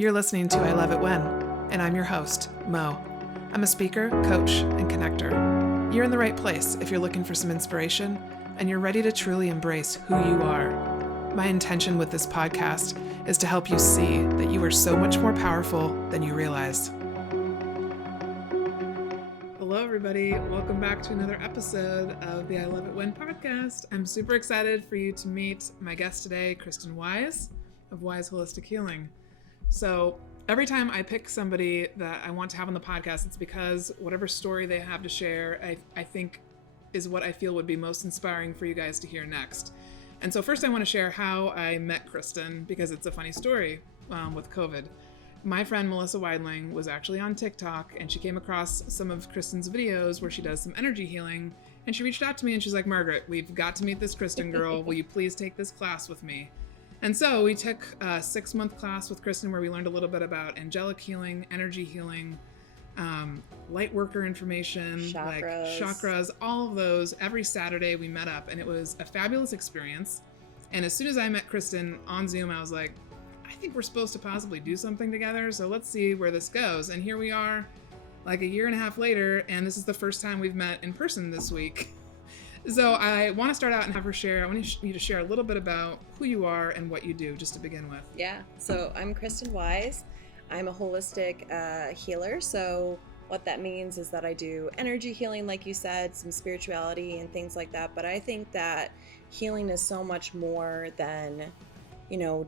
You're listening to I Love It When, and I'm your host, Mo. I'm a speaker, coach, and connector. You're in the right place if you're looking for some inspiration and you're ready to truly embrace who you are. My intention with this podcast is to help you see that you are so much more powerful than you realize. Hello, everybody. Welcome back to another episode of the I Love It When podcast. I'm super excited for you to meet my guest today, Kristin Wise of Wise Holistic Healing. So every time I pick somebody that I want to have on the podcast, it's because whatever story they have to share, I think is what I feel would be most inspiring for you guys to hear next. And so first I want to share how I met Kristin, because it's a funny story with COVID. My friend Melissa Weidling was actually on TikTok, and she came across some of Kristin's videos where she does some energy healing, and she reached out to me and she's like, Margaret, we've got to meet this Kristin girl. Will you please take this class with me? And so we took a 6-month class with Kristin where we learned a little bit about angelic healing, energy healing, light worker information, chakras, all of those. Every Saturday we met up, and it was a fabulous experience. And as soon as I met Kristin on Zoom, I was like, I think we're supposed to possibly do something together. So let's see where this goes. And here we are like a year and a half later, and this is the first time we've met in person this week. So I want to start out and have her share. I want you to share a little bit about who you are and what you do, just to begin with. Yeah, so I'm Kristin Wise. I'm a holistic healer. So what that means is that I do energy healing, like you said, some spirituality and things like that. But I think that healing is so much more than,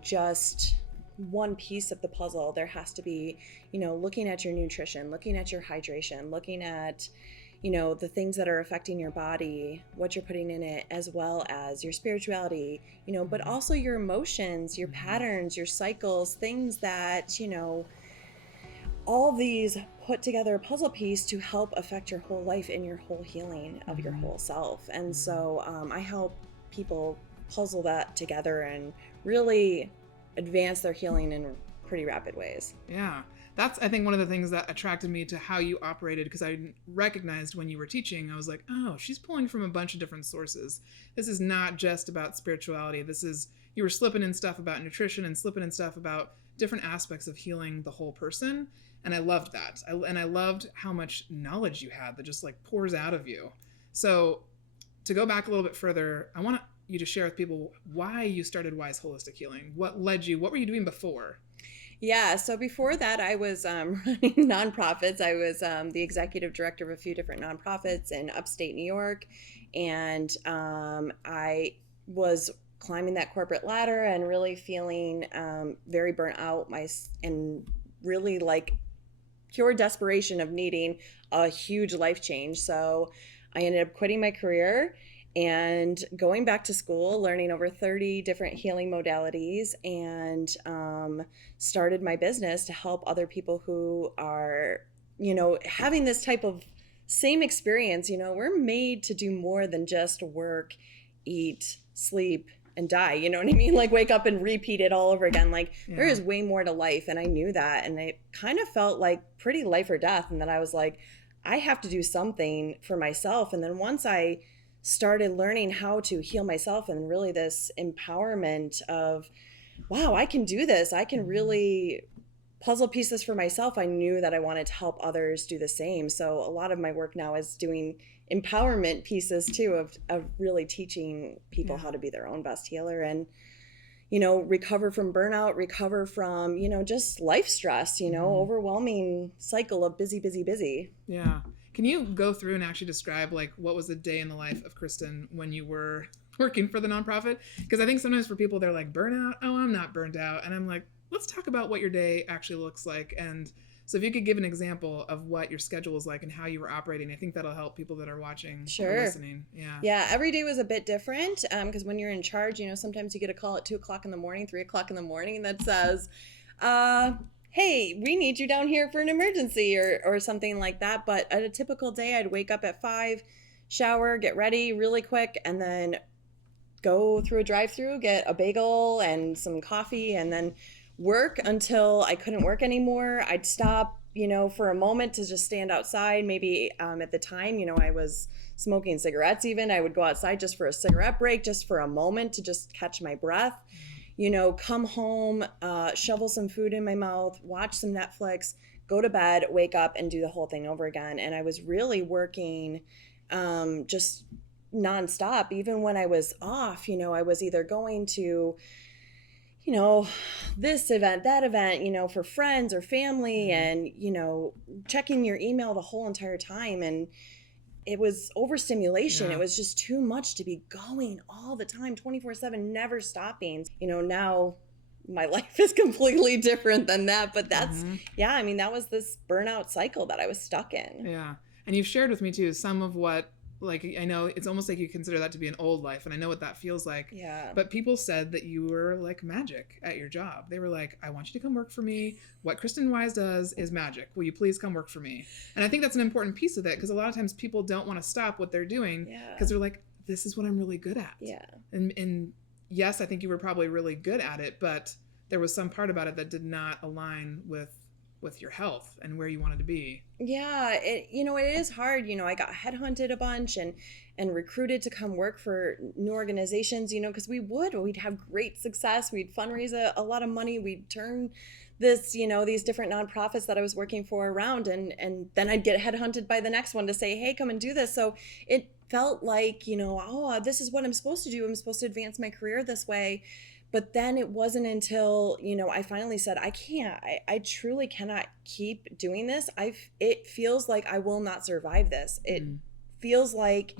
just one piece of the puzzle. There has to be, looking at your nutrition, looking at your hydration, looking at the things that are affecting your body, what you're putting in it, as well as your spirituality, but also your emotions, your patterns, your cycles, things that, all these put together a puzzle piece to help affect your whole life and your whole healing of your whole self. And so I help people puzzle that together and really advance their healing in pretty rapid ways. Yeah. That's, I think, one of the things that attracted me to how you operated, because I recognized when you were teaching, I was like, oh, she's pulling from a bunch of different sources. This is not just about spirituality. You were slipping in stuff about nutrition and slipping in stuff about different aspects of healing the whole person. And I loved that. I loved how much knowledge you had that just like pours out of you. So to go back a little bit further, I want you to share with people why you started Wise Holistic Healing. What led you? What were you doing before? Yeah, so before that, I was running nonprofits. I was the executive director of a few different nonprofits in upstate New York, and I was climbing that corporate ladder and really feeling very burnt out, and really like pure desperation of needing a huge life change. So I ended up quitting my career and going back to school, learning over 30 different healing modalities, and started my business to help other people who are, having this type of same experience. We're made to do more than just work, eat, sleep, and die. You know what I mean? Like wake up and repeat it all over again. Like There is way more to life. And I knew that. And it kind of felt like pretty life or death. And then I was like, I have to do something for myself. And then once I started learning how to heal myself and really this empowerment of, wow, I can do this. I can really puzzle pieces for myself. I knew that I wanted to help others do the same. So a lot of my work now is doing empowerment pieces too, of really teaching people how to be their own best healer and, recover from burnout, recover from, just life stress, overwhelming cycle of busy. Yeah. Can you go through and actually describe like what was a day in the life of Kristin when you were working for the nonprofit? Because I think sometimes for people they're like, burnout? Oh, I'm not burnt out. And I'm like, let's talk about what your day actually looks like. And so if you could give an example of what your schedule was like and how you were operating, I think that'll help people that are watching or listening. Yeah, every day was a bit different because when you're in charge, sometimes you get a call at 2:00 in the morning, 3:00 in the morning that says, hey, we need you down here for an emergency or something like that. But at a typical day, I'd wake up at 5, shower, get ready really quick, and then go through a drive-through, get a bagel and some coffee, and then work until I couldn't work anymore. I'd stop, for a moment to just stand outside. Maybe at the time, I was smoking cigarettes even. I would go outside just for a cigarette break, just for a moment to just catch my breath. come home, shovel some food in my mouth, watch some Netflix, go to bed, wake up, and do the whole thing over again. And I was really working just nonstop. Even when I was off, I was either going to, this event, that event, for friends or family, and, checking your email the whole entire time. And it was overstimulation. Yeah. It was just too much to be going all the time, 24/7, never stopping. Now my life is completely different than that. But that's, that was this burnout cycle that I was stuck in. Yeah. And you've shared with me too, some of what, like, I know it's almost like you consider that to be an old life, and I know what that feels like. Yeah. But people said that you were like magic at your job. They were like, I want you to come work for me. What Kristen Wise does is magic. Will you please come work for me? And I think that's an important piece of it, because a lot of times people don't want to stop what they're doing because they're like, this is what I'm really good at. Yeah. And yes, I think you were probably really good at it, but there was some part about it that did not align with your health and where you wanted to be. Yeah, it is hard. I got headhunted a bunch and recruited to come work for new organizations, because we'd have great success. We'd fundraise a lot of money. We'd turn this, these different nonprofits that I was working for around, and then I'd get headhunted by the next one to say, hey, come and do this. So it felt like, this is what I'm supposed to do. I'm supposed to advance my career this way. But then it wasn't until, I finally said, I can't, I truly cannot keep doing this. It feels like I will not survive this. It feels like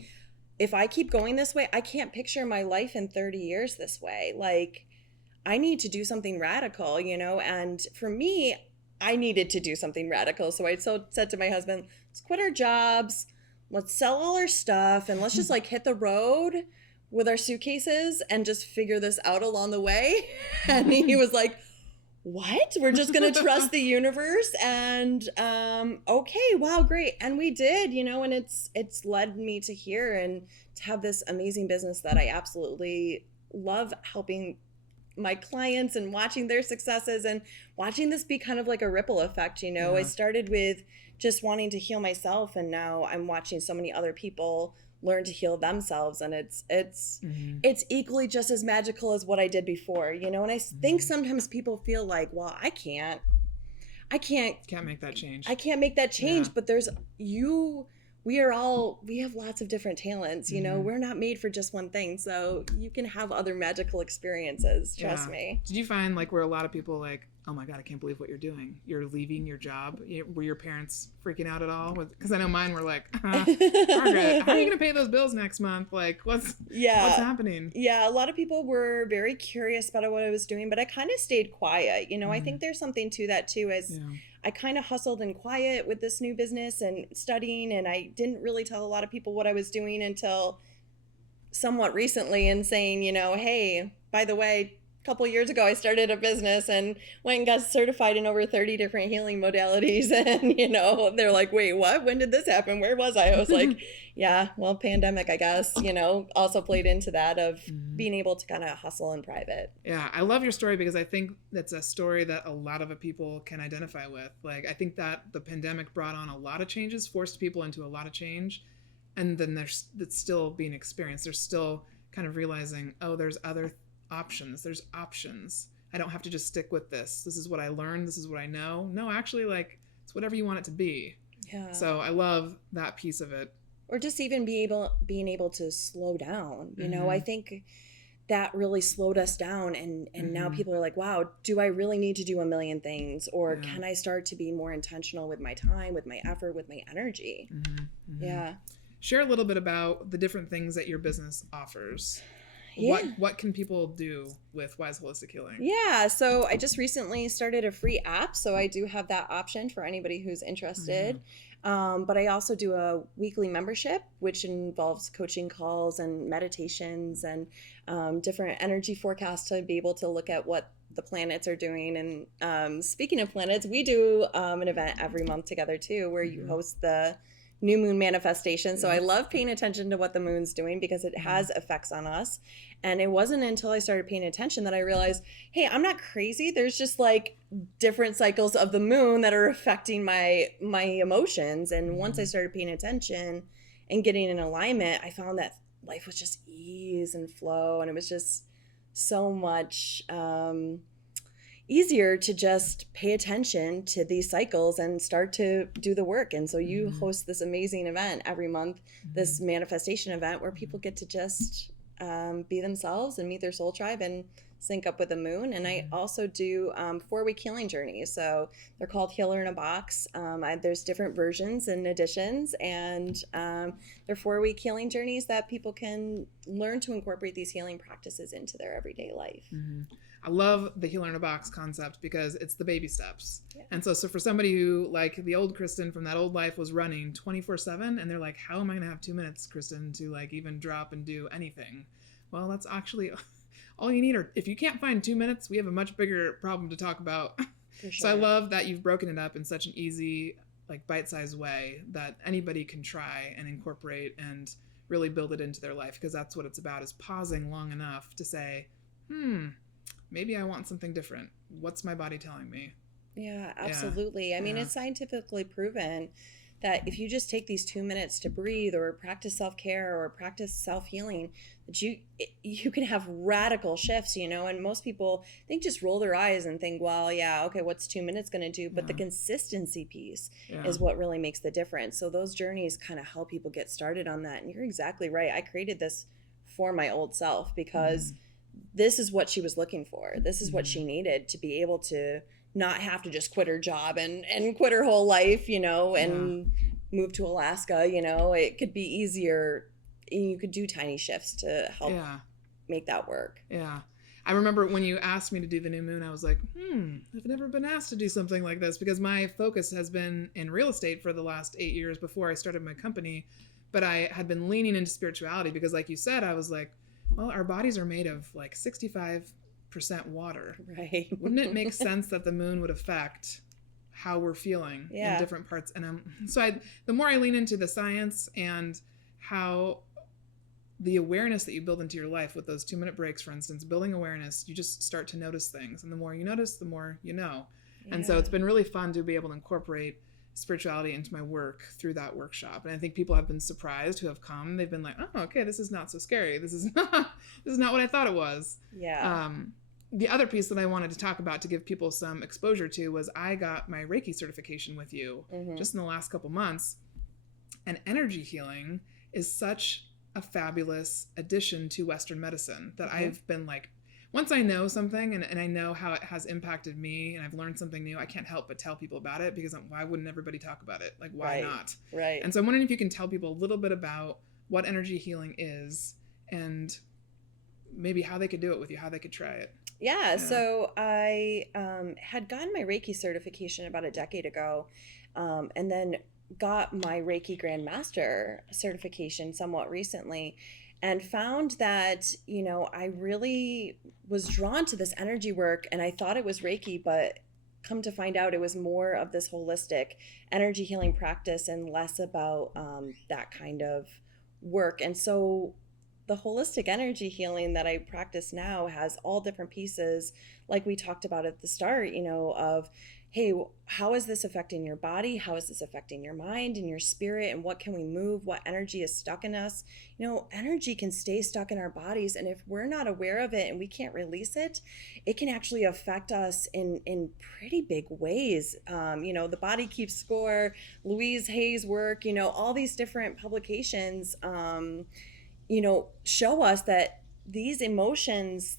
if I keep going this way, I can't picture my life in 30 years this way. Like, I need to do something radical, and for me, I needed to do something radical. So I said to my husband, let's quit our jobs, let's sell all our stuff, and let's just like hit the road with our suitcases and just figure this out along the way. And he was like, what? We're just going to trust the universe? And okay, wow, great. And we did, and it's led me to here and to have this amazing business that I absolutely love, helping my clients and watching their successes and watching this be kind of like a ripple effect. I started with just wanting to heal myself, and now I'm watching so many other people learn to heal themselves, and it's equally just as magical as what I did before, and I think sometimes people feel like, well, I can't make that change. I can't make that change. Yeah. But we have lots of different talents, we're not made for just one thing, so you can have other magical experiences, trust me. Did you find like where a lot of people like, oh my God, I can't believe what you're doing. You're leaving your job. Were your parents freaking out at all? Because I know mine were like, Margaret, how are you going to pay those bills next month? Like, what's happening? Yeah, a lot of people were very curious about what I was doing, but I kind of stayed quiet. I think there's something to that too, as I kind of hustled in quiet with this new business and studying, and I didn't really tell a lot of people what I was doing until somewhat recently, and saying, hey, by the way, couple years ago, I started a business and went and got certified in over 30 different healing modalities. And, they're like, wait, what? When did this happen? Where was I? I was like, yeah, well, pandemic, I guess, also played into that of being able to kind of hustle in private. Yeah, I love your story because I think that's a story that a lot of people can identify with. Like, I think that the pandemic brought on a lot of changes, forced people into a lot of change. And then it's still being experienced. They're still kind of realizing, oh, there's other options. There's options. I don't have to just stick with this. This is what I learned. This is what I know. No, actually, like, it's whatever you want it to be. Yeah. So I love that piece of it. Or just even being able to slow down. I think that really slowed us down. And now people are like, wow, do I really need to do a million things? Or can I start to be more intentional with my time, with my effort, with my energy? Yeah. Share a little bit about the different things that your business offers. Yeah. What can people do with Wise Holistic Healing? Yeah, so I just recently started a free app, so I do have that option for anybody who's interested. But I also do a weekly membership, which involves coaching calls and meditations and different energy forecasts to be able to look at what the planets are doing. And speaking of planets, we do an event every month together too, where you host the new moon manifestation. So I love paying attention to what the moon's doing because it has effects on us. And it wasn't until I started paying attention that I realized, hey, I'm not crazy. There's just like different cycles of the moon that are affecting my emotions. And once I started paying attention and getting in alignment, I found that life was just ease and flow. And it was just so much easier to just pay attention to these cycles and start to do the work. And so you host this amazing event every month, this manifestation event where people get to just be themselves and meet their soul tribe and sync up with the moon. And I also do 4-week healing journeys. So they're called Healer in a Box. There's different versions and editions, and they're 4-week healing journeys that people can learn to incorporate these healing practices into their everyday life. I love the Healer in a Box concept because it's the baby steps. Yeah. And so for somebody who, like the old Kristen from that old life, was running 24/7, and they're like, how am I going to have 2 minutes, Kristen, to like even drop and do anything? Well, that's actually all you need. Or if you can't find 2 minutes, we have a much bigger problem to talk about. For sure. So I love that you've broken it up in such an easy, like bite-sized way that anybody can try and incorporate and really build it into their life, because that's what it's about, is pausing long enough to say, maybe I want something different. What's my body telling me? Yeah, absolutely. I mean, it's scientifically proven that if you just take these 2 minutes to breathe or practice self-care or practice self-healing, that you can have radical shifts, and most people think just roll their eyes and think, well, yeah, okay, what's 2 minutes going to do? But the consistency piece is what really makes the difference. So those journeys kind of help people get started on that. And you're exactly right. I created this for my old self because this is what she was looking for. This is what she needed to be able to not have to just quit her job and quit her whole life, and move to Alaska. It could be easier. You could do tiny shifts to help make that work. Yeah. I remember when you asked me to do the new moon, I was like, I've never been asked to do something like this, because my focus has been in real estate for the last 8 years before I started my company. But I had been leaning into spirituality because, like you said, I was like, well, our bodies are made of like 65% water. Right. Wouldn't it make sense that the moon would affect how we're feeling in different parts? And the more I lean into the science and how the awareness that you build into your life with those 2-minute breaks, for instance, building awareness, you just start to notice things. And the more you notice, the more you know. Yeah. And so it's been really fun to be able to incorporate spirituality into my work through that workshop. And I think people have been surprised who have come. They've been like, oh, okay, this is not so scary. This is not what I thought it was. Yeah. The other piece that I wanted to talk about to give people some exposure to was I got my Reiki certification with you just in the last couple months. And energy healing is such a fabulous addition to Western medicine that I've been like, once I know something and I know how it has impacted me and I've learned something new, I can't help but tell people about it, because why wouldn't everybody talk about it? Like, why not? Right. And so I'm wondering if you can tell people a little bit about what energy healing is and maybe how they could do it with you, how they could try it. Yeah. So I had gotten my Reiki certification about a decade ago, and then got my Reiki Grand Master certification somewhat recently, and found that, I really was drawn to this energy work, and I thought it was Reiki, but come to find out it was more of this holistic energy healing practice and less about that kind of work. And so the holistic energy healing that I practice now has all different pieces, like we talked about at the start, of, hey, how is this affecting your body? How is this affecting your mind and your spirit? And what can we move? What energy is stuck in us? Energy can stay stuck in our bodies. And if we're not aware of it and we can't release it, it can actually affect us in pretty big ways. The Body Keeps Score, Louise Hay's work, all these different publications, show us that these emotions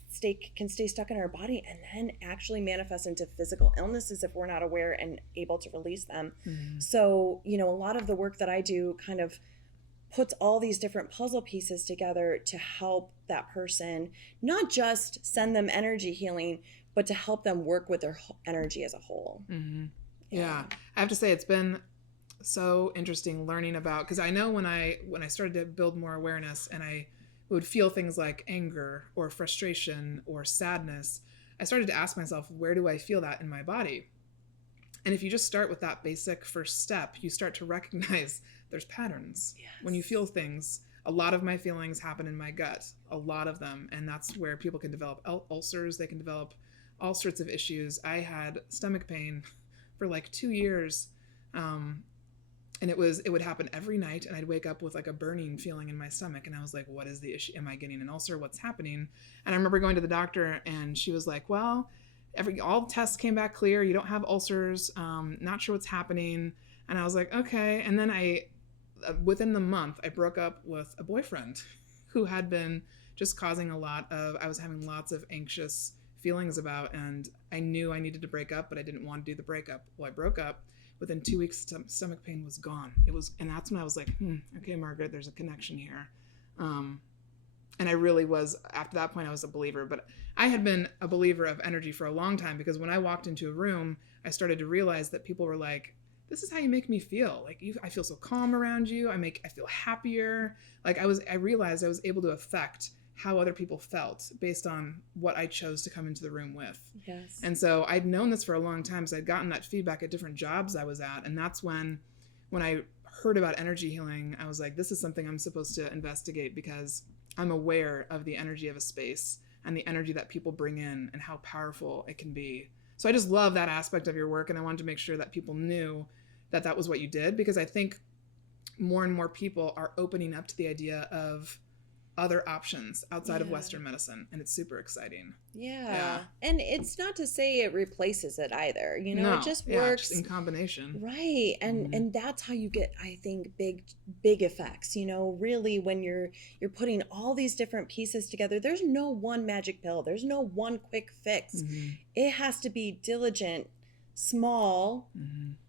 can stay stuck in our body and then actually manifest into physical illnesses if we're not aware and able to release them. So, a lot of the work that I do kind of puts all these different puzzle pieces together to help that person, not just send them energy healing, but to help them work with their energy as a whole. Yeah. I have to say, it's been so interesting learning about, because I know when I started to build more awareness and I would feel things like anger or frustration or sadness, I started to ask myself, where do I feel that in my body? And if you just start with that basic first step, you start to recognize there's patterns. Yes. When you feel things, a lot of my feelings happen in my gut, a lot of them. And that's where people can develop ulcers. They can develop all sorts of issues. I had stomach pain for like 2 years. And it would happen every night, and I'd wake up with like a burning feeling in my stomach, and I was like, what is the issue? Am I getting an ulcer? What's happening? And I remember going to the doctor, and she was like, well, all tests came back clear. You don't have ulcers. Not sure what's happening. And I was like, okay. And then within the month, I broke up with a boyfriend who had been just causing I was having lots of anxious feelings about, and I knew I needed to break up, but I didn't want to do the breakup. Well, I broke up. Within 2 weeks, stomach pain was gone. And that's when I was like, okay, Margaret, there's a connection here. And I really was, after that point, I was a believer. But I had been a believer of energy for a long time, because when I walked into a room, I started to realize that people were like, this is how you make me feel. Like, I feel so calm around you. I feel happier. Like, I realized I was able to affect how other people felt based on what I chose to come into the room with. Yes. And so I'd known this for a long time. So I'd gotten that feedback at different jobs I was at. And that's when I heard about energy healing, I was like, this is something I'm supposed to investigate, because I'm aware of the energy of a space and the energy that people bring in and how powerful it can be. So I just love that aspect of your work. And I wanted to make sure that people knew that that was what you did, because I think more and more people are opening up to the idea of other options outside of Western medicine, and it's super exciting. Yeah. And it's not to say it replaces it either. It just works just in combination. Right. And that's how you get, I think, big effects. Really, when you're putting all these different pieces together, there's no one magic pill. There's no one quick fix. It has to be diligent, small,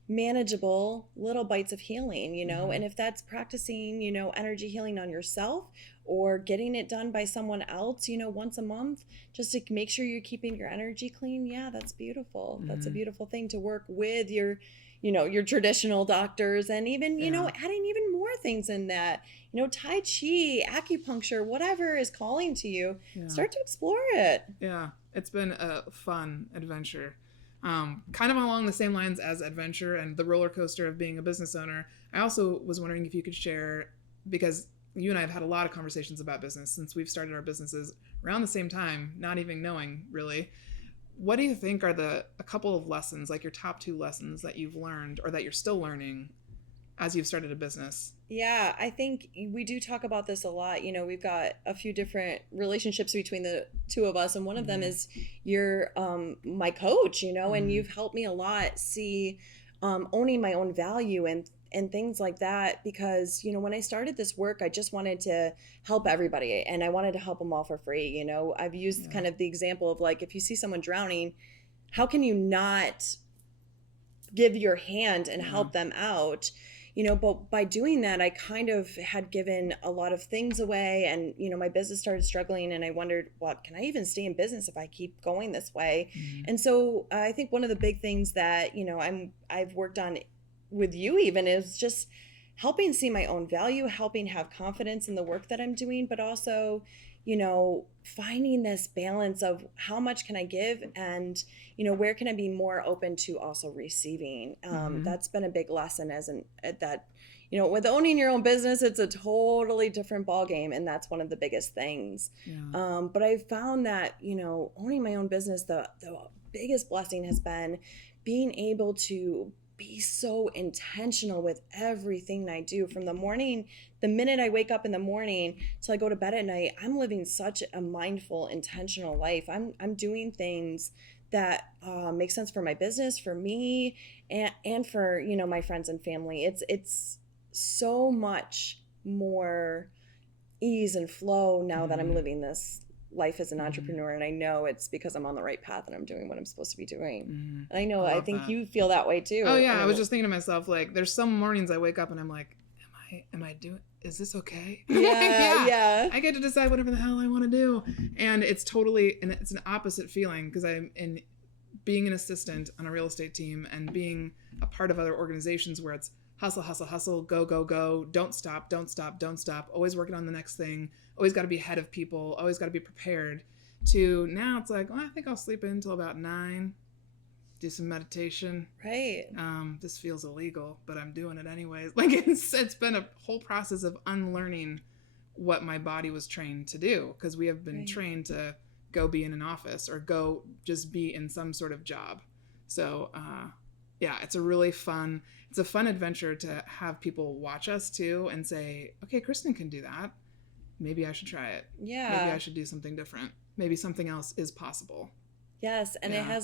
manageable little bites of healing, and if that's practicing, energy healing on yourself, or getting it done by someone else, once a month, just to make sure you're keeping your energy clean. Yeah, that's beautiful. That's a beautiful thing to work with your traditional doctors, and even, adding even more things in that, Tai Chi, acupuncture, whatever is calling to you, start to explore it. Yeah, it's been a fun adventure. Kind of along the same lines as adventure and the roller coaster of being a business owner. I also was wondering if you could share, because you and I have had a lot of conversations about business since we've started our businesses around the same time, not even knowing really. What do you think are a couple of lessons, like your top 2 lessons that you've learned or that you're still learning as you've started a business? Yeah, I think we do talk about this a lot. We've got a few different relationships between the two of us, and one of them is you're my coach, and you've helped me a lot see owning my own value and things like that, because when I started this work, I just wanted to help everybody, and I wanted to help them all for free. I've used kind of the example of, like, if you see someone drowning, how can you not give your hand and help them out? But by doing that, I kind of had given a lot of things away, and, my business started struggling, and I wondered, well, can I even stay in business if I keep going this way? And so I think one of the big things that, I've worked on with you even is just helping see my own value, helping have confidence in the work that I'm doing, but also, finding this balance of how much can I give, and, where can I be more open to also receiving. That's been a big lesson with owning your own business, it's a totally different ballgame, and that's one of the biggest things. But I've found that, owning my own business, the biggest blessing has been being able to be so intentional with everything I do, from the minute I wake up in the morning till I go to bed at night. I'm living such a mindful, intentional life. I'm doing things that make sense for my business, for me, and for, my friends and family. It's so much more ease and flow now that I'm living this life as an entrepreneur, and I know it's because I'm on the right path and I'm doing what I'm supposed to be doing. And I think you feel that way too. Oh yeah, I was just thinking to myself, like, there's some mornings I wake up and I'm like, am I doing, is this okay? Yeah. I get to decide whatever the hell I want to do, and it's an opposite feeling, because I'm in being an assistant on a real estate team and being a part of other organizations where it's hustle, go, don't stop, always working on the next thing, always got to be ahead of people, always got to be prepared, to now it's like, I think I'll sleep in until about 9, do some meditation. Right. This feels illegal, but I'm doing it anyways. Like, it's been a whole process of unlearning what my body was trained to do, because we have been trained to go be in an office or go just be in some sort of job. So Yeah, it's a fun adventure to have people watch us too and say, okay, Kristen can do that. Maybe I should try it. Yeah. Maybe I should do something different. Maybe something else is possible. Yes, and Yeah.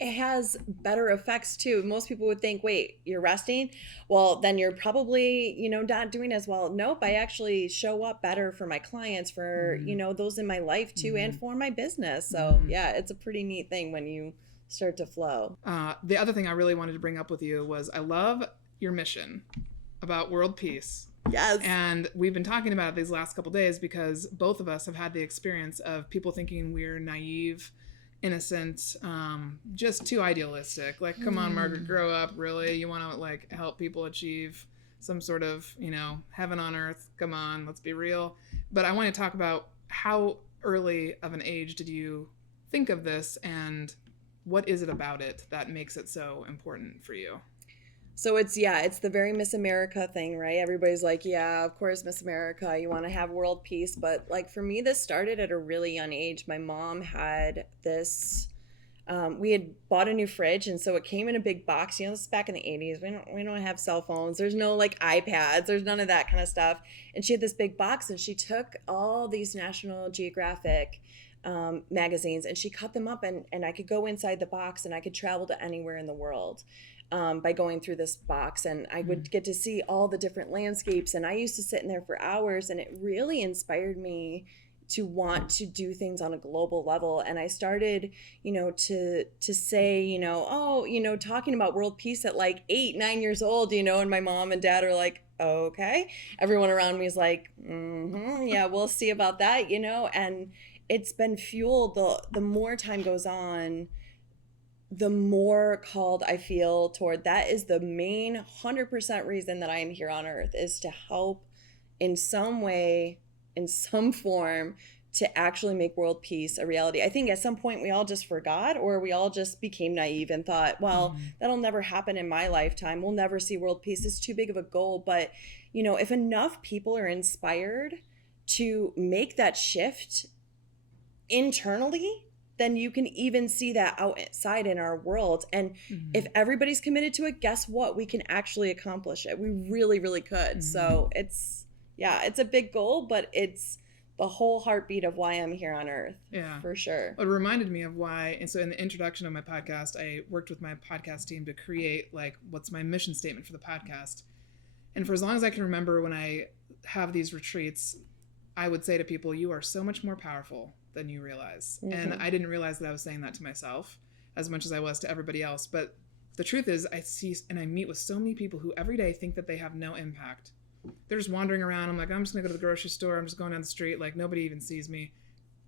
it has better effects too. Most people would think, wait, you're resting? Well, then you're probably, not doing as well. Nope, I actually show up better for my clients, for, those in my life too, and for my business. So yeah, it's a pretty neat thing when you start to flow. The other thing I really wanted to bring up with you was I love your mission about world peace. Yes. And we've been talking about it these last couple days because both of us have had the experience of people thinking we're naive, innocent, just too idealistic. Like, come on, Margaret, grow up. Really? You want to like help people achieve some sort of, heaven on earth? Come on, let's be real. But I want to talk about how early of an age did you think of this, and what is it about it that makes it so important for you? So it's the very Miss America thing, right? Everybody's like, yeah, of course, Miss America, you want to have world peace. But like for me, this started at a really young age. My mom had this, we had bought a new fridge. And so it came in a big box. This is back in the 80s. We don't have cell phones. There's no like iPads. There's none of that kind of stuff. And she had this big box, and she took all these National Geographic magazines, and she cut them up, and I could go inside the box, and I could travel to anywhere in the world. By going through this box, and I would get to see all the different landscapes, and I used to sit in there for hours, and it really inspired me to want to do things on a global level. And I started, to say, talking about world peace at like 8-9 years old, and my mom and dad are like, okay. Everyone around me is like, yeah, we'll see about that, and it's been fueled. The more time goes on, the more called I feel toward that. Is the main 100% reason that I am here on earth, is to help in some way, in some form, to actually make world peace a reality. I think at some point we all just forgot, or we all just became naive and thought, well, that'll never happen in my lifetime. We'll never see world peace. It's too big of a goal. But, if enough people are inspired to make that shift internally, then you can even see that outside in our world. And if everybody's committed to it, guess what? We can actually accomplish it. We really, really could. So it's a big goal, but it's the whole heartbeat of why I'm here on earth. Yeah, for sure. It reminded me of why. And so in the introduction of my podcast, I worked with my podcast team to create like, what's my mission statement for the podcast. And for as long as I can remember, when I have these retreats, I would say to people, you are so much more powerful than you realize. And I didn't realize that I was saying that to myself as much as I was to everybody else. But the truth is, I see and I meet with so many people who every day think that they have no impact. They're just wandering around. I'm like, I'm just gonna go to the grocery store. I'm just going down the street. Like, nobody even sees me.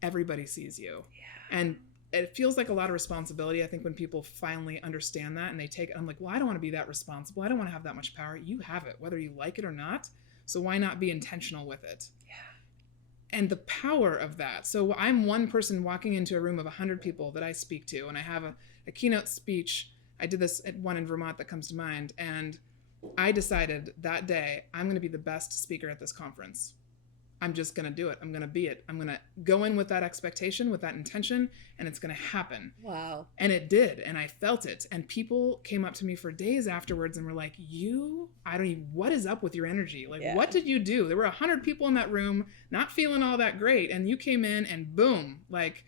Everybody sees you. Yeah. And it feels like a lot of responsibility, I think, when people finally understand that and they take it. I'm like, well, I don't want to be that responsible. I don't want to have that much power. You have it, whether you like it or not. So why not be intentional with it? Yeah. And the power of that. So I'm one person walking into a room of 100 people that I speak to, and I have a keynote speech. I did this at one in Vermont that comes to mind, and I decided that day I'm going to be the best speaker at this conference. I'm just going to do it. I'm going to be it. I'm going to go in with that expectation, with that intention, and it's going to happen. Wow. And it did, and I felt it. And people came up to me for days afterwards and were like, what is up with your energy? Like, what did you do? There were 100 people in that room not feeling all that great, and you came in and boom, like,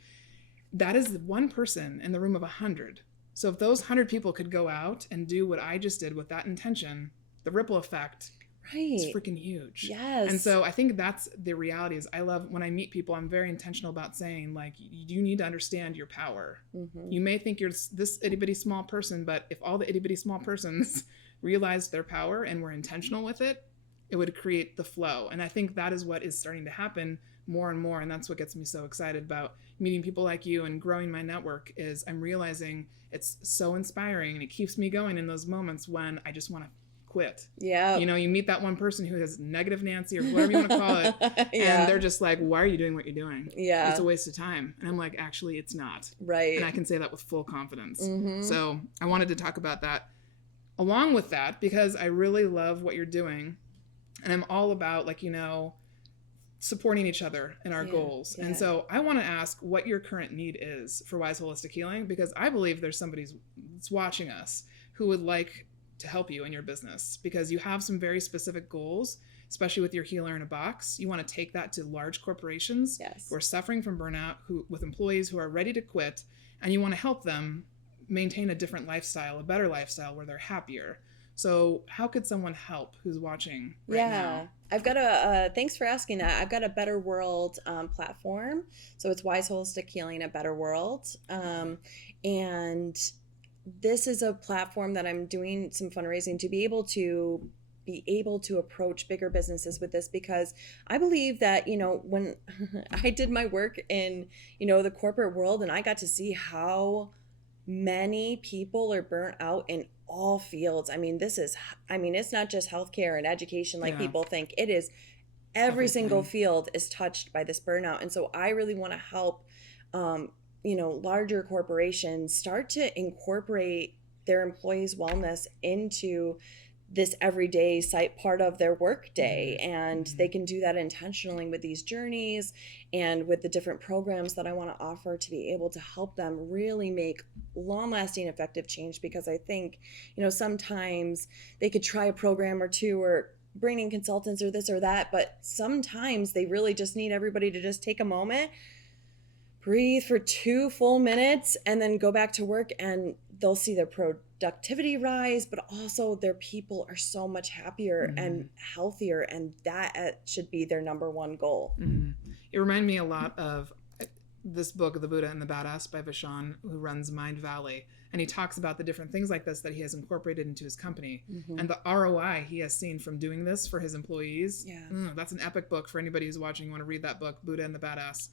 that is one person in the room of 100. So if those 100 people could go out and do what I just did with that intention, the ripple effect is freaking huge. Yes. And so I think that's the reality. Is I love when I meet people, I'm very intentional about saying, like, you need to understand your power. You may think you're this itty bitty small person, but if all the itty bitty small persons realized their power and were intentional with it, it would create the flow. And I think that is what is starting to happen more and more. And that's what gets me so excited about meeting people like you and growing my network. Is I'm realizing it's so inspiring, and it keeps me going in those moments when I just want to quit. Yeah. You meet that one person who has negative Nancy or whatever you want to call it. And they're just like, why are you doing what you're doing? Yeah. It's a waste of time. And I'm like, actually, it's not. Right. And I can say that with full confidence. So I wanted to talk about that along with that, because I really love what you're doing. And I'm all about, like, supporting each other in our goals. And so I want to ask what your current need is for Wise Holistic Healing, because I believe there's somebody that's watching us who would like to help you in your business, because you have some very specific goals, especially with your healer in a box. You want to take that to large corporations who are suffering from burnout, who with employees who are ready to quit, and you want to help them maintain a different lifestyle, a better lifestyle where they're happier. So how could someone help who's watching right now? I've got a, thanks for asking that. I've got a Better World platform. So it's Wise Holistic Healing, a Better World. And this is a platform that I'm doing some fundraising to be able to approach bigger businesses with this, because I believe that, when I did my work in, the corporate world, and I got to see how many people are burnt out in all fields. It's not just healthcare and education like people think. It is every single field is touched by this burnout. And so I really want to help, larger corporations start to incorporate their employees' wellness into this everyday part of their work day. And they can do that intentionally with these journeys and with the different programs that I want to offer to be able to help them really make long-lasting effective change. Because I think, sometimes they could try a program or two or bring in consultants or this or that, but sometimes they really just need everybody to just take a moment, breathe for 2 full minutes, and then go back to work, and they'll see their productivity rise, but also their people are so much happier and healthier, and that should be their number one goal. It reminded me a lot of this book, The Buddha and the Badass by Vishon, who runs Mind Valley. And he talks about the different things like this that he has incorporated into his company and the ROI he has seen from doing this for his employees. That's an epic book for anybody who's watching. You want to read that book, Buddha and the Badass.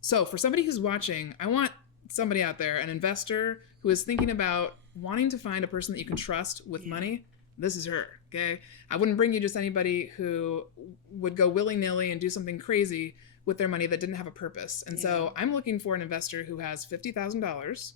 So for somebody who's watching, I want somebody out there, an investor who is thinking about wanting to find a person that you can trust with money. This is her, okay? I wouldn't bring you just anybody who would go willy-nilly and do something crazy with their money that didn't have a purpose. And so I'm looking for an investor who has $50,000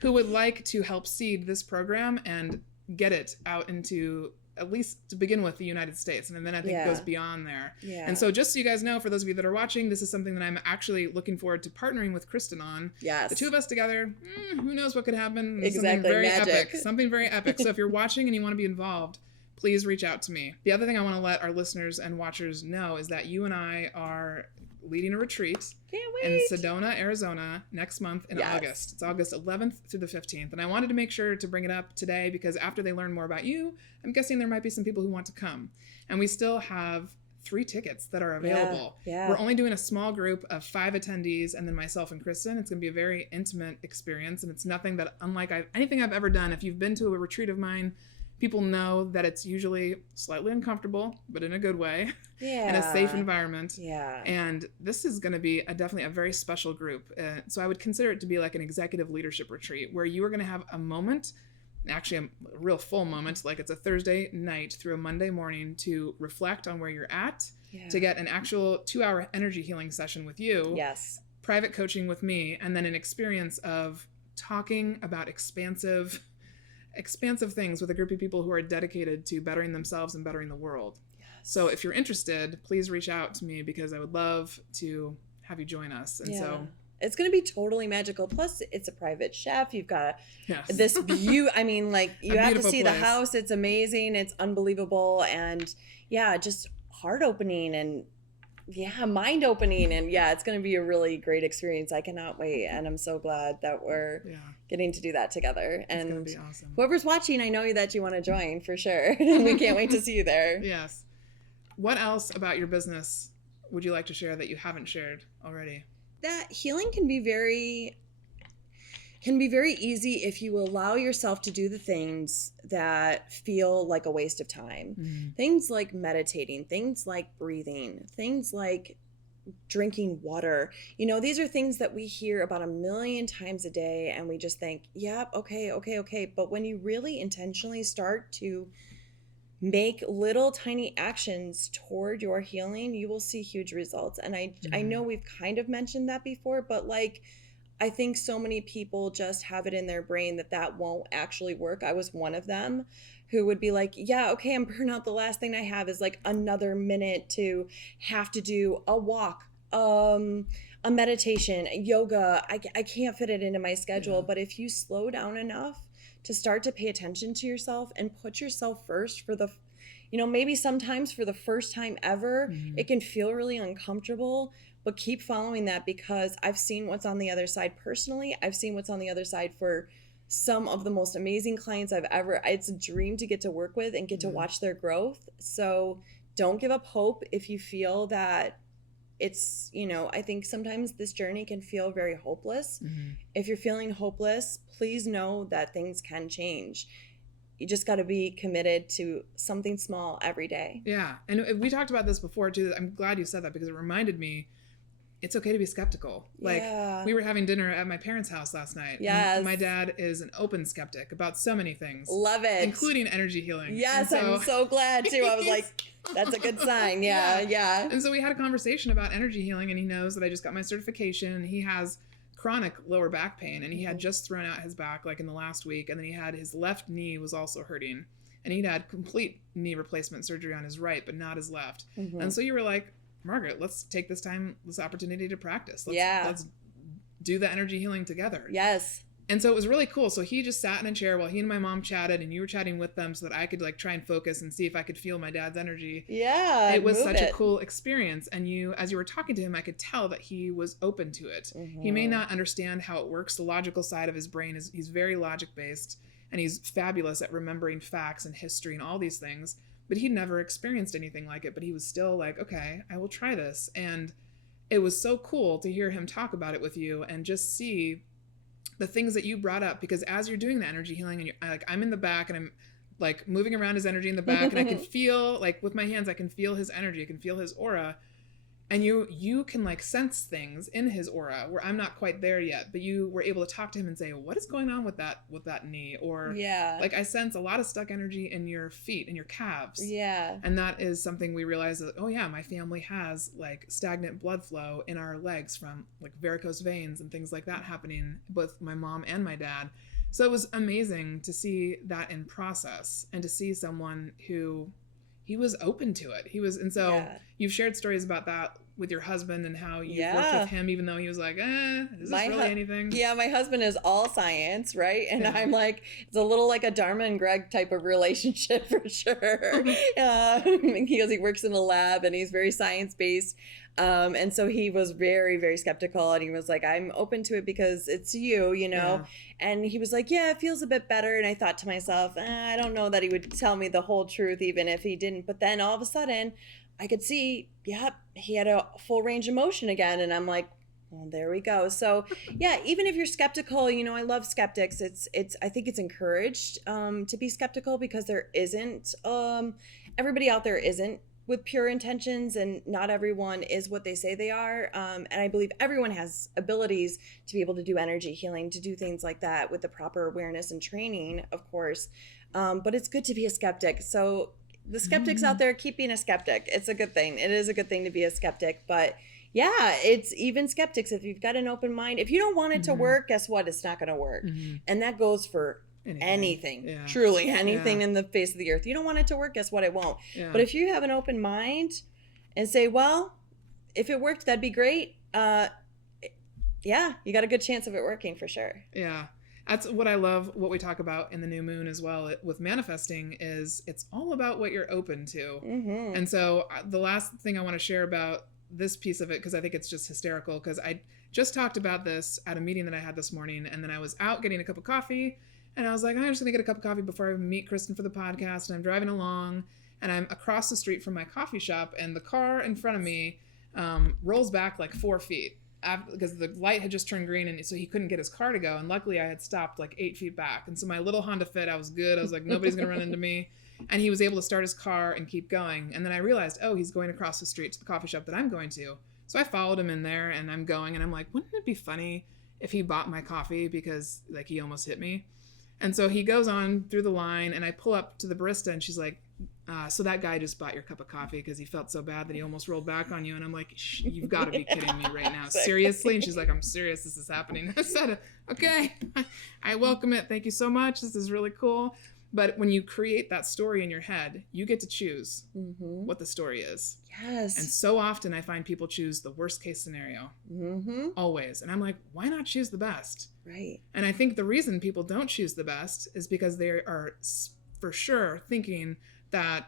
who would like to help seed this program and get it out into, at least to begin with, the United States. And then I think it goes beyond there. And so just so you guys know, for those of you that are watching, this is something that I'm actually looking forward to partnering with Kristen on. The two of us together, who knows what could happen. Something very epic. Something very epic. So if you're watching and you want to be involved, please reach out to me. The other thing I want to let our listeners and watchers know is that you and I are leading a retreat in Sedona, Arizona next month in August. It's August 11th through the 15th. And I wanted to make sure to bring it up today because after they learn more about you, I'm guessing there might be some people who want to come. And we still have 3 tickets that are available. We're only doing a small group of 5 attendees and then myself and Kristen. It's going to be a very intimate experience, and it's nothing that unlike anything I've ever done. If you've been to a retreat of mine, people know that it's usually slightly uncomfortable, but in a good way, in a safe environment. And this is going to be definitely a very special group. So I would consider it to be like an executive leadership retreat where you are going to have a moment, actually a real full moment, like it's a Thursday night through a Monday morning to reflect on where you're at, to get an actual 2-hour energy healing session with you, private coaching with me, and then an experience of talking about expansive things with a group of people who are dedicated to bettering themselves and bettering the world. So if you're interested, please reach out to me because I would love to have you join us. And so it's going to be totally magical. Plus it's a private chef. You've got this view. I mean, like you have to see the house. It's amazing. It's unbelievable. And just heart opening and mind opening. And it's going to be a really great experience. I cannot wait. And I'm so glad that we're getting to do that together. And it's going to be awesome. Whoever's watching, I know that you want to join for sure. We can't wait to see you there. Yes. What else about your business would you like to share that you haven't shared already? That healing can be very easy if you allow yourself to do the things that feel like a waste of time. Things like meditating, things like breathing, things like drinking water. These are things that we hear about 1 million times a day and we just think, okay. But when you really intentionally start to make little tiny actions toward your healing, you will see huge results. And I know we've kind of mentioned that before, but I think so many people just have it in their brain that won't actually work. I was one of them who would be like, okay, I'm burnout. The last thing I have is like another minute to have to do a walk, a meditation, yoga. I can't fit it into my schedule. But if you slow down enough to start to pay attention to yourself and put yourself first for the, maybe sometimes for the first time ever, it can feel really uncomfortable, but keep following that, because I've seen what's on the other side personally. I've seen what's on the other side for some of the most amazing clients it's a dream to get to work with and get to watch their growth. So don't give up hope if you feel that it's, I think sometimes this journey can feel very hopeless. If you're feeling hopeless, please know that things can change. You just got to be committed to something small every day. Yeah. And we talked about this before too. I'm glad you said that, because it reminded me it's okay to be skeptical. Like, we were having dinner at my parents' house last night. Yes. And my dad is an open skeptic about so many things. Love it. Including energy healing. Yes, I'm so glad too. I was like, that's a good sign. Yeah. And so we had a conversation about energy healing, and he knows that I just got my certification. He has chronic lower back pain, and he had just thrown out his back like in the last week. And then he had his left knee was also hurting. And he'd had complete knee replacement surgery on his right, but not his left. And so you were like, Margaret, let's take this opportunity to practice. Let's do the energy healing together. Yes. And so it was really cool. So he just sat in a chair while he and my mom chatted, and you were chatting with them so that I could like try and focus and see if I could feel my dad's energy. Yeah. It was such a cool experience. And as you were talking to him, I could tell that he was open to it. He may not understand how it works. The logical side of his brain he's very logic based, and he's fabulous at remembering facts and history and all these things. But he'd never experienced anything like it, but he was still like, okay, I will try this. And it was so cool to hear him talk about it with you and just see the things that you brought up, because as you're doing the energy healing and I'm in the back and I'm like moving around his energy in the back and I can feel like with my hands, I can feel his energy, I can feel his aura. And you can like sense things in his aura where I'm not quite there yet, but you were able to talk to him and say, what is going on with that knee? Or like I sense a lot of stuck energy in your feet and your calves. Yeah. And that is something we realized that, oh yeah, my family has like stagnant blood flow in our legs from like varicose veins and things like that happening, both my mom and my dad. So it was amazing to see that in process and to see someone who he was open to it. You've shared stories about that with your husband and how you worked with him, even though he was like, is this really anything? Yeah, my husband is all science, right? And I'm like, it's a little like a Dharma and Greg type of relationship for sure. He works in a lab and he's very science-based. And so he was very, very skeptical, and he was like, I'm open to it because it's you know? Yeah. And he was like, yeah, it feels a bit better. And I thought to myself, I don't know that he would tell me the whole truth, even if he didn't. But then all of a sudden I could see, he had a full range of motion again. And I'm like, well, there we go. So yeah, even if you're skeptical, I love skeptics. I think it's encouraged, to be skeptical, because there isn't, everybody out there isn't with pure intentions, and not everyone is what they say they are. And I believe everyone has abilities to be able to do energy healing, to do things like that with the proper awareness and training, of course. But it's good to be a skeptic. So the skeptics out there, keep being a skeptic. It's a good thing. It is a good thing to be a skeptic. But yeah, it's even skeptics. If you've got an open mind, if you don't want it to work, guess what? It's not going to work. And that goes for anything. Yeah. Truly anything in the face of the earth. You don't want it to work, guess what? It won't. Yeah. But if you have an open mind and say, well, if it worked, that'd be great. You got a good chance of it working for sure. Yeah. That's what I love, what we talk about in the new moon as well with manifesting, is it's all about what you're open to. And so the last thing I want to share about this piece of it, because I think it's just hysterical, because I just talked about this at a meeting that I had this morning, and then I was out getting a cup of coffee, and I was like, I'm just going to get a cup of coffee before I meet Kristen for the podcast, and I'm driving along, and I'm across the street from my coffee shop, and the car in front of me rolls back like 4 feet. Because the light had just turned green, and so he couldn't get his car to go. And luckily I had stopped like 8 feet back. And so my little Honda Fit, I was good. I was like, nobody's going to run into me. And he was able to start his car and keep going. And then I realized, he's going across the street to the coffee shop that I'm going to. So I followed him in there, and I'm going, and I'm like, wouldn't it be funny if he bought my coffee because like he almost hit me? And so he goes on through the line, and I pull up to the barista, and she's like, so that guy just bought your cup of coffee because he felt so bad that he almost rolled back on you. And I'm like, you've got to be kidding me right now. Seriously? And she's like, I'm serious. This is happening. I said, okay, I welcome it. Thank you so much. This is really cool. But when you create that story in your head, you get to choose what the story is. Yes. And so often I find people choose the worst case scenario. Always. And I'm like, why not choose the best? Right. And I think the reason people don't choose the best is because they are for sure thinking that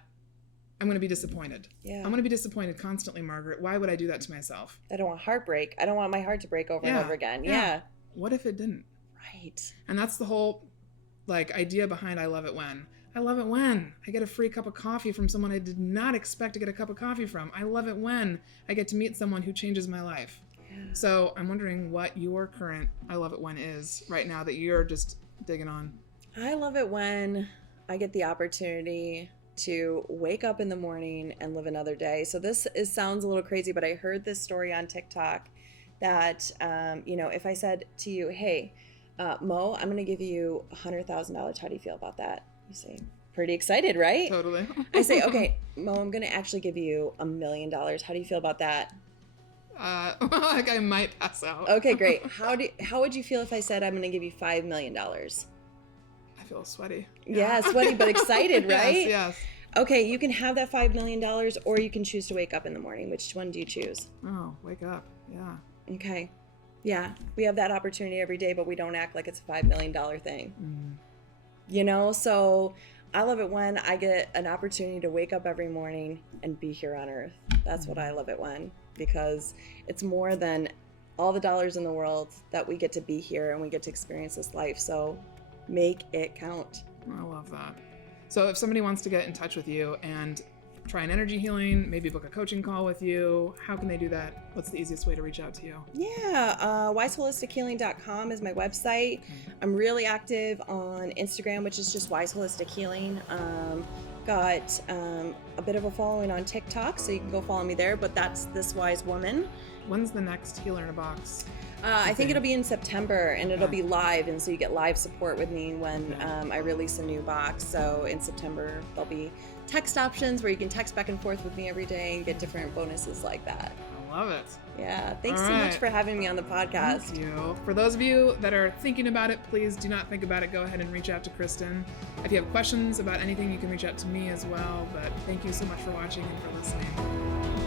I'm going to be disappointed. Yeah. I'm going to be disappointed constantly, Margaret. Why would I do that to myself? I don't want heartbreak. I don't want my heart to break over and over again. Yeah. What if it didn't? Right. And that's the whole idea behind I love it when. I love it when I get a free cup of coffee from someone I did not expect to get a cup of coffee from. I love it when I get to meet someone who changes my life. Yeah. So I'm wondering what your current I love it when is right now that you're just digging on. I love it when I get the opportunity to wake up in the morning and live another day. So sounds a little crazy, but I heard this story on TikTok that, if I said to you, hey, Mo, I'm going to give you $100,000. How do you feel about that? You say, pretty excited, right? Totally. I say, okay, Mo, I'm going to actually give you $1 million. How do you feel about that? I might pass out. Okay, great. How would you feel if I said I'm going to give you $5 million? I feel sweaty. Yeah, sweaty, but excited, right? Yes. Okay, you can have that $5 million or you can choose to wake up in the morning. Which one do you choose? Oh, wake up. Yeah. Okay. Yeah, we have that opportunity every day, but we don't act like it's a $5 million thing. So I love it when I get an opportunity to wake up every morning and be here on earth. That's what I love it when, because it's more than all the dollars in the world that we get to be here and we get to experience this life. So make it count. I love that. So if somebody wants to get in touch with you and try an energy healing, maybe book a coaching call with you, how can they do that? What's the easiest way to reach out to you? Yeah, wiseholistichealing.com is my website. I'm really active on Instagram, which is just Wise Holistic Healing. Got a bit of a following on TikTok, so you can go follow me there, but that's This Wise Woman. When's the next Healer in a Box? I think it'll be in September, and it'll be live, and so you get live support with me when I release a new box. So in September, there'll be text options where you can text back and forth with me every day and get different bonuses like that. I love it. Yeah, thanks so much for having me on the podcast. Thank you. For those of you that are thinking about it, please do not think about it. Go ahead and reach out to Kristen. If you have questions about anything, you can reach out to me as well. But thank you so much for watching and for listening.